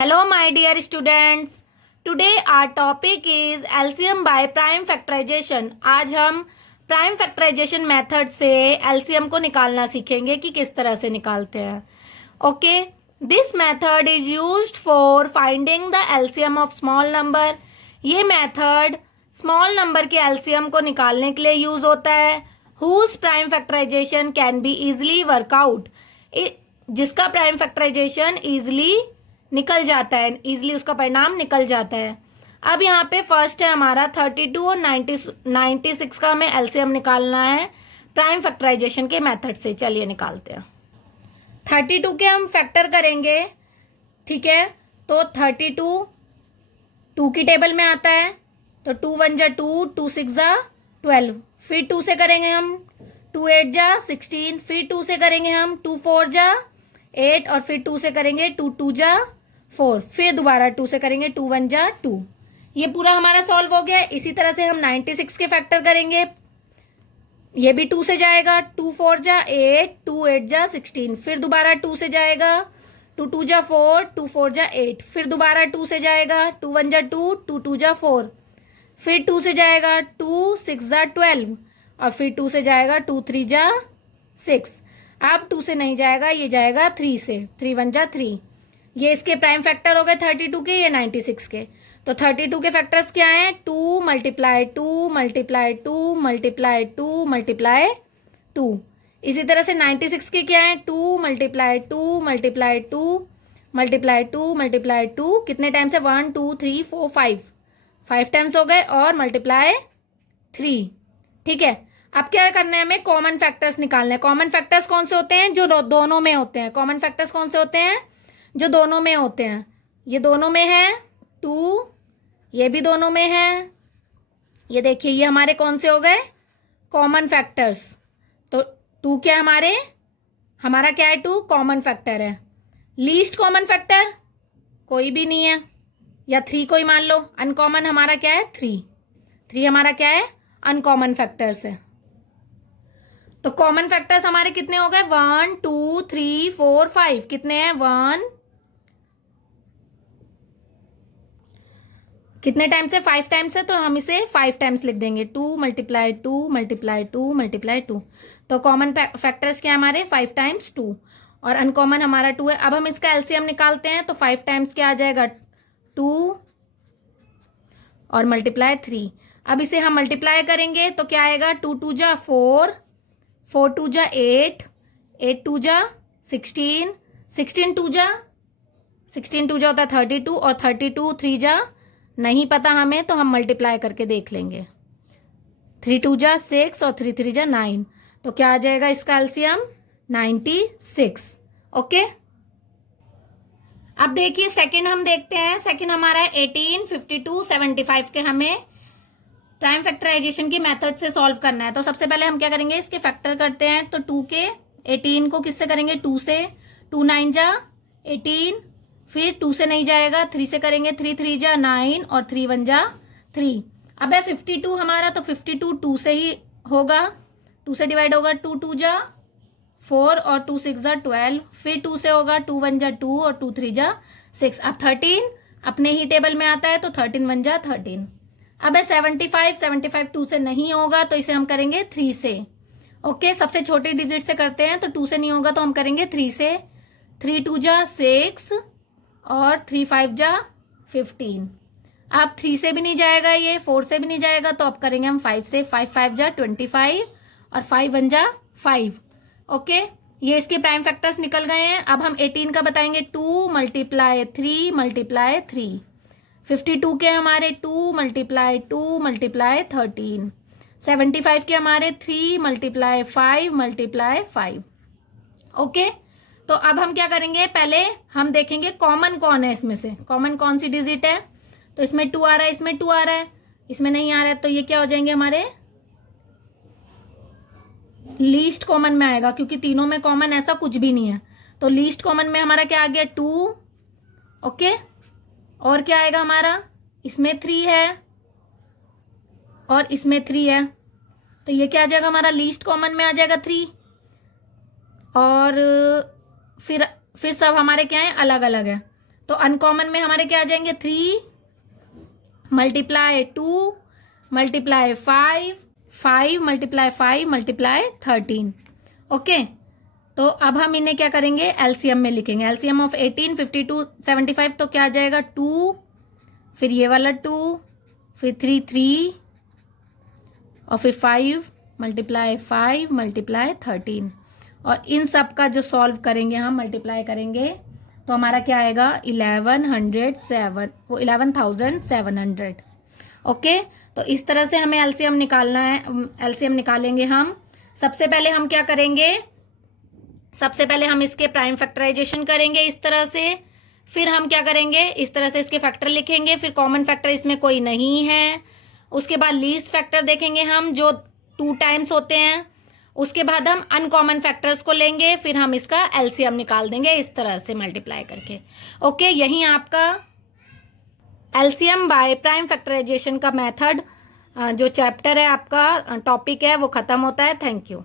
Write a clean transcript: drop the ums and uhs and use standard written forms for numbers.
Hello my dear students. Today our topic is LCM by prime factorization. आज हम prime factorisation method से LCM को निकालना सीखेंगे कि किस तरह से निकालते हैं. Okay, this method is used for finding the LCM of small number. ये मेथड स्मॉल नंबर के LCM को निकालने के लिए यूज होता है. Whose prime factorization can be easily work out, जिसका प्राइम फैक्टराइजेशन इजिली निकल जाता है, इजिली उसका परिणाम निकल जाता है. अब यहाँ पे फर्स्ट है हमारा 32 और 96 का हमें एलसीएम निकालना है प्राइम फैक्टराइजेशन के मेथड से. चलिए निकालते हैं. 32 के हम फैक्टर करेंगे, ठीक है. तो 32 2 की टेबल में आता है, तो 2 1 जा 2, 2 6 जा 12. फिर 2 से करेंगे हम 2 8 जा 16. फिर 2 से करेंगे हम 2 4 जा 8 और फिर 2 से करेंगे 2 2 जा 4. फिर दोबारा 2 से करेंगे 2 1 जा 2. ये पूरा हमारा सॉल्व हो गया. इसी तरह से हम 96 के फैक्टर करेंगे. ये भी 2 से जाएगा, 2 4 जा 8, 2 8 जा 16. फिर दोबारा 2 से जाएगा, 2 2 जा 4, 2 4 जा 8. फिर दोबारा 2 से जाएगा, 2 1 जा 2, 2 2 जा 4. फिर 2 से जाएगा 2 6 जा 12 और फिर 2 से जाएगा 2 3 जा 6. अब 2 से नहीं जाएगा, ये जाएगा 3 से, 3 1 जा 3. ये इसके प्राइम फैक्टर हो गए 32 के, ये 96 के. तो 32 के फैक्टर्स क्या हैं? 2 मल्टीप्लाई 2 मल्टीप्लाई 2 मल्टीप्लाई 2 मल्टीप्लाई 2. इसी तरह से 96 के क्या है? 2 मल्टीप्लाई 2 मल्टीप्लाई 2 मल्टीप्लाई 2 मल्टीप्लाई 2. कितने टाइम्स है? 1 2 3 4 5 टाइम्स हो गए और मल्टीप्लाई 3. ठीक है. अब क्या करना है? हमें कॉमन फैक्टर्स निकालने हैं. कॉमन फैक्टर्स कौन से होते हैं? जो दोनों में होते हैं. कॉमन फैक्टर्स कौन से होते हैं? जो दोनों में होते हैं. ये दोनों में है 2, ये भी दोनों में है. ये देखिए, ये हमारे कौन से हो गए? Common factors. तो 2 क्या है हमारा क्या है? 2 कॉमन फैक्टर है. लीस्ट कॉमन फैक्टर कोई भी नहीं है, या 3 को ही मान लो. अनकॉमन हमारा क्या है? 3 हमारा क्या है? अनकॉमन फैक्टर्स है. तो कॉमन फैक्टर्स हमारे कितने हो गए? 1 2 3 4 5. कितने हैं? 1. कितने टाइम्स है? 5 टाइम्स है, तो हम इसे 5 टाइम्स लिख देंगे. 2 मल्टीप्लाई 2 मल्टीप्लाई 2 मल्टीप्लाई 2. तो कॉमन फैक्टर्स क्या है हमारे? 5 टाइम्स 2 और अनकॉमन हमारा 2 है. अब हम इसका एलसीएम निकालते हैं. तो 5 टाइम्स क्या आ जाएगा? 2 और मल्टीप्लाई 3. अब इसे हम मल्टीप्लाई करेंगे तो क्या आएगा? 2 2 जा 4, 4 2 जा 8, 8 2 जा 16, 16 2 जा होता है 32 और 32 3 जा नहीं पता हमें, तो हम मल्टीप्लाई करके देख लेंगे. 3 2 जा 6 और 3 3 जा 9. तो क्या आ जाएगा इसका एलसीएम? 96. ओके. अब देखिए सेकंड हम देखते हैं. सेकंड हमारा है 18 52 75 के हमें प्राइम फैक्टराइजेशन की मेथड से सॉल्व करना है. तो सबसे पहले हम क्या करेंगे? इसके फैक्टर करते हैं. तो 2 के 18 को किससे करेंगे? 2 से. 2 9 जा 18. फिर 2 से नहीं जाएगा, 3 से करेंगे. 3 3 जा 9 और 3 1 जा 3. अब है 52 हमारा, तो 52 2 से ही होगा, 2 से डिवाइड होगा. 2 2 जा 4 और 2 6 जा 12. फिर 2 से होगा, 2 1 जा 2 और 2 3 जा 6. अब 13 अपने ही टेबल में आता है, तो 13 1 जा 13. अब है 75 2 से नहीं होगा, तो इसे हम करेंगे 3 से. ओके. सबसे छोटे डिजिट से करते हैं, तो 2 से नहीं होगा तो हम करेंगे 3 से. 3 2 जा 6 और 3 5 जा 15. अब 3 से भी नहीं जाएगा, ये 4 से भी नहीं जाएगा, तो अब करेंगे हम 5 से. 5 5 जा 25 और 5 1 जा 5. ओके. ये इसके प्राइम फैक्टर्स निकल गए हैं. अब हम 18 का बताएंगे. 2 मल्टीप्लाई 3 मल्टीप्लाई 3. 52 के हमारे 2 मल्टीप्लाई 2 मल्टीप्लाई 13. 75 के हमारे 3 मल्टीप्लाई 5 मल्टीप्लाई 5. ओके. तो अब हम क्या करेंगे? पहले हम देखेंगे कॉमन कौन है इसमें से. कॉमन कौन सी डिजिट है? तो इसमें 2 आ रहा है, इसमें 2 आ रहा है, इसमें नहीं आ रहा है, तो ये क्या हो जाएंगे हमारे? लीस्ट कॉमन में आएगा, क्योंकि तीनों में कॉमन ऐसा कुछ भी नहीं है. तो लीस्ट कॉमन में हमारा क्या आ गया? 2. ओके. और क्या आएगा हमारा? इसमें 3 है और इसमें 3 है, तो ये क्या आ जाएगा हमारा? लीस्ट कॉमन में आ जाएगा 3. और फिर सब हमारे क्या है? अलग अलग है. तो अनकॉमन में हमारे क्या आ जाएंगे 3 multiply 2 multiply 5 5 multiply 5 multiply 13। Okay, तो अब हम इन्हें क्या करेंगे एलसीएम में लिखेंगे। एलसीएम ऑफ 18 52 75 तो क्या आ जाएगा 2, फिर ये वाला 2, फिर 3 3 और फिर 5 मल्टीप्लाई 5 मल्टीप्लाई 13। और इन सब का जो सॉल्व करेंगे हम मल्टीप्लाई करेंगे तो हमारा क्या आएगा 11,700। ओके, तो इस तरह से हमें एलसीएम निकालना है। एलसीएम निकालेंगे हम। सबसे पहले हम क्या करेंगे, सबसे पहले हम इसके प्राइम फैक्टराइजेशन करेंगे इस तरह से। फिर हम क्या करेंगे इस तरह से इसके फैक्टर लिखेंगे। फिर कॉमन फैक्टर इसमें कोई नहीं है। उसके बाद लीस्ट फैक्टर देखेंगे हम जो 2 टाइम्स होते हैं। उसके बाद हम अनकॉमन फैक्टर्स को लेंगे, फिर हम इसका एलसीएम निकाल देंगे इस तरह से मल्टीप्लाई करके। ओके, यहीं आपका एलसीएम बाय प्राइम फैक्टराइजेशन का मेथड जो चैप्टर है आपका टॉपिक है वो खत्म होता है। Thank you.